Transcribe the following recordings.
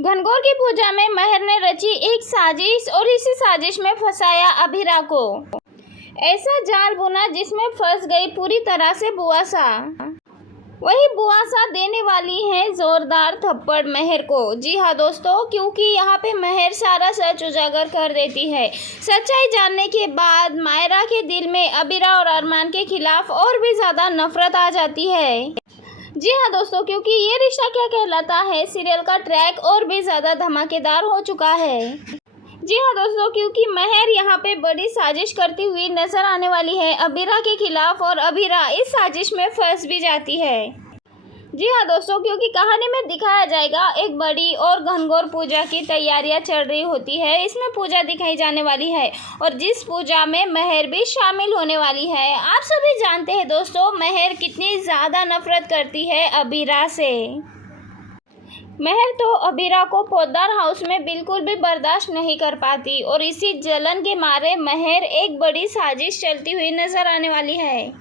घनघोर की पूजा में महर ने रची एक साजिश और इसी साजिश में फंसाया अभिरा को। ऐसा जाल बुना जिसमें फंस गई पूरी तरह से बुआसा। वही बुआसा देने वाली है जोरदार थप्पड़ महर को। जी हाँ दोस्तों, क्योंकि यहाँ पे महर सारा सच उजागर कर देती है। सच्चाई जानने के बाद मायरा के दिल में अभिरा और अरमान के खिलाफ और भी ज़्यादा नफरत आ जाती है। जी हाँ दोस्तों, क्योंकि ये रिश्ता क्या कहलाता है सीरियल का ट्रैक और भी ज़्यादा धमाकेदार हो चुका है। जी हाँ दोस्तों, क्योंकि महर यहाँ पे बड़ी साजिश करती हुई नजर आने वाली है अभिरा के खिलाफ और अभिरा इस साजिश में फंस भी जाती है। जी हाँ दोस्तों, क्योंकि कहानी में दिखाया जाएगा एक बड़ी और घनघोर पूजा की तैयारियां चल रही होती है। इसमें पूजा दिखाई जाने वाली है और जिस पूजा में महर भी शामिल होने वाली है। आप सभी जानते हैं दोस्तों, महर कितनी ज़्यादा नफरत करती है अभिरा से। महर तो अभिरा को पोद्दार हाउस में बिल्कुल भी बर्दाश्त नहीं कर पाती और इसी जलन के मारे महर एक बड़ी साजिश चलती हुई नजर आने वाली है।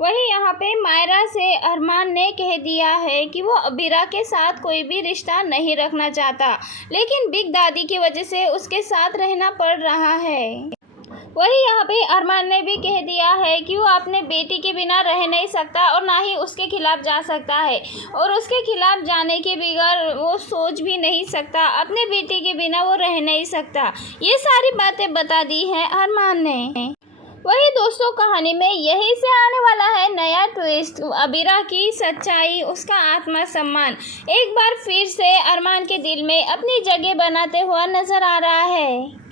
वही यहाँ पे मायरा से अरमान ने कह दिया है कि वो अभिरा के साथ कोई भी रिश्ता नहीं रखना चाहता, लेकिन बिग दादी की वजह से उसके साथ रहना पड़ रहा है। वही यहाँ पे अरमान ने भी कह दिया है कि वो अपने बेटी के बिना रह नहीं सकता और ना ही उसके खिलाफ जा सकता है और उसके खिलाफ जाने के बगैर वो सोच भी नहीं सकता। अपने बेटी के बिना वो रह नहीं सकता। ये सारी बातें बता दी हैं अरमान ने। वही दोस्तों, कहानी में यही से आने वाला है नया ट्विस्ट। अभिरा की सच्चाई, उसका आत्मसम्मान एक बार फिर से अरमान के दिल में अपनी जगह बनाते हुआ नजर आ रहा है।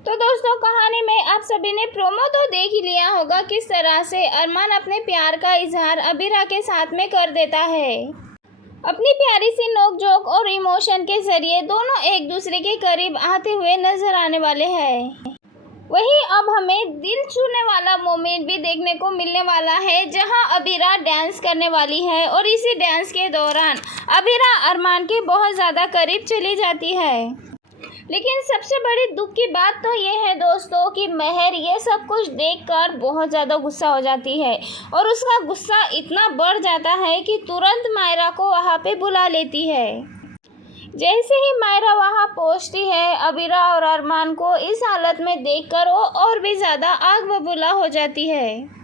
तो दोस्तों, कहानी में आप सभी ने प्रोमो तो देख ही लिया होगा किस तरह से अरमान अपने प्यार का इजहार अभिरा के साथ में कर देता है। अपनी प्यारी सी नोकझोंक और इमोशन के जरिए दोनों एक दूसरे के करीब आते हुए नजर आने वाले हैं। वही अब हमें दिल छूने वाला मोमेंट भी देखने को मिलने वाला है, जहां अभिरा डांस करने वाली है और इसी डांस के दौरान अभिरा अरमान के बहुत ज़्यादा करीब चली जाती है। लेकिन सबसे बड़ी दुख की बात तो ये है दोस्तों कि महर ये सब कुछ देखकर बहुत ज़्यादा गुस्सा हो जाती है और उसका गुस्सा इतना बढ़ जाता है कि तुरंत मायरा को वहाँ पे बुला लेती है। जैसे ही मायरा वहाँ पहुँचती है, अभिरा और अरमान को इस हालत में देखकर वो और भी ज़्यादा आग बबूला हो जाती है।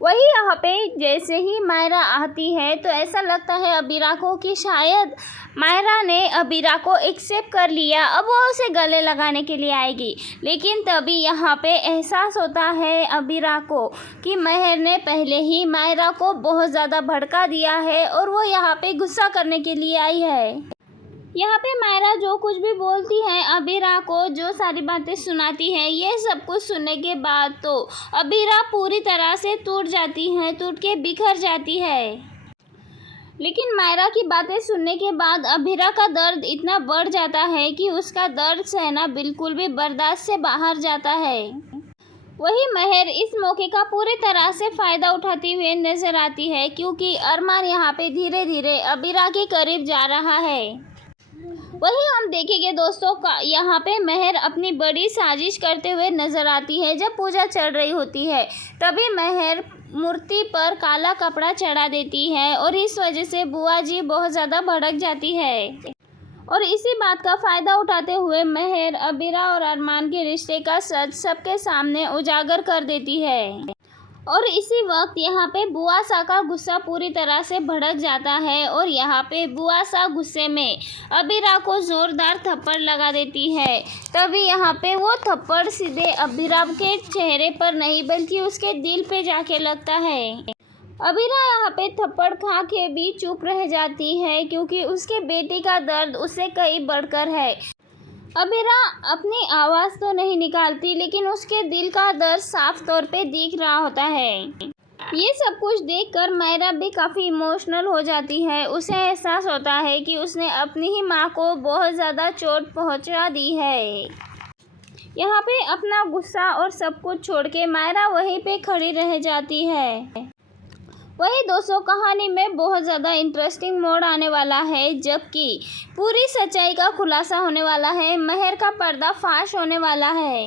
वही यहाँ पे जैसे ही मायरा आती है तो ऐसा लगता है अभिरा को कि शायद मायरा ने अभिरा को एक्सेप्ट कर लिया, अब वो उसे गले लगाने के लिए आएगी। लेकिन तभी यहाँ पे एहसास होता है अभिरा को कि महर ने पहले ही मायरा को बहुत ज़्यादा भड़का दिया है और वो यहाँ पे गुस्सा करने के लिए आई है। यहाँ पे मायरा जो कुछ भी बोलती है अभिरा को, जो सारी बातें सुनाती है, ये सब कुछ सुनने के बाद तो अभिरा पूरी तरह से टूट जाती है, टूट के बिखर जाती है। लेकिन मायरा की बातें सुनने के बाद अभिरा का दर्द इतना बढ़ जाता है कि उसका दर्द सहना बिल्कुल भी बर्दाश्त से बाहर जाता है। वही महर इस मौके का पूरी तरह से फ़ायदा उठाती हुए नजर आती है, क्योंकि अरमान यहाँ पे धीरे धीरे अभिरा के करीब जा रहा है। वही हम देखेंगे दोस्तों, यहाँ पे महर अपनी बड़ी साजिश करते हुए नजर आती है। जब पूजा चल रही होती है तभी महर मूर्ति पर काला कपड़ा चढ़ा देती है और इस वजह से बुआ जी बहुत ज़्यादा भड़क जाती है और इसी बात का फ़ायदा उठाते हुए महर अभिरा और अरमान के रिश्ते का सच सबके सामने उजागर कर देती है। और इसी वक्त यहाँ पे बुआसा का गुस्सा पूरी तरह से भड़क जाता है और यहाँ पे बुआसा गुस्से में अभिरा को ज़ोरदार थप्पड़ लगा देती है। तभी यहाँ पे वो थप्पड़ सीधे अभिरा के चेहरे पर नहीं बल्कि उसके दिल पे जाके लगता है। अभिरा यहाँ पे थप्पड़ खा के भी चुप रह जाती है, क्योंकि उसके बेटे का दर्द उससे कहीं बढ़कर है। अभिरा अपनी आवाज़ तो नहीं निकालती, लेकिन उसके दिल का दर्द साफ तौर पे दिख रहा होता है। ये सब कुछ देखकर मायरा भी काफ़ी इमोशनल हो जाती है। उसे एहसास होता है कि उसने अपनी ही माँ को बहुत ज़्यादा चोट पहुँचा दी है। यहाँ पे अपना गुस्सा और सब कुछ छोड़ के मायरा वहीं पे खड़ी रह जाती है। वही दोस्तों, कहानी में बहुत ज़्यादा इंटरेस्टिंग मोड़ आने वाला है, जबकि पूरी सच्चाई का खुलासा होने वाला है, महर का पर्दाफाश होने वाला है।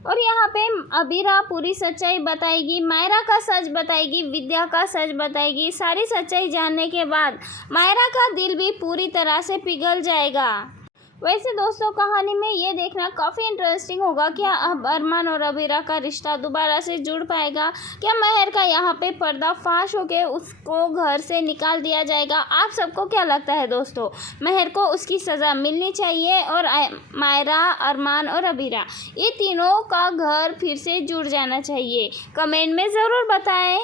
और यहाँ पे अबीरा पूरी सच्चाई बताएगी, मायरा का सच बताएगी, विद्या का सच बताएगी। सारी सच्चाई जानने के बाद मायरा का दिल भी पूरी तरह से पिघल जाएगा। वैसे दोस्तों, कहानी में ये देखना काफ़ी इंटरेस्टिंग होगा, क्या अब अरमान और अबीरा का रिश्ता दोबारा से जुड़ पाएगा? क्या महर का यहाँ पे पर्दाफाश होके उसको घर से निकाल दिया जाएगा? आप सबको क्या लगता है दोस्तों? महर को उसकी सज़ा मिलनी चाहिए और मायरा, अरमान और अबीरा, ये तीनों का घर फिर से जुड़ जाना चाहिए? कमेंट में ज़रूर बताएं।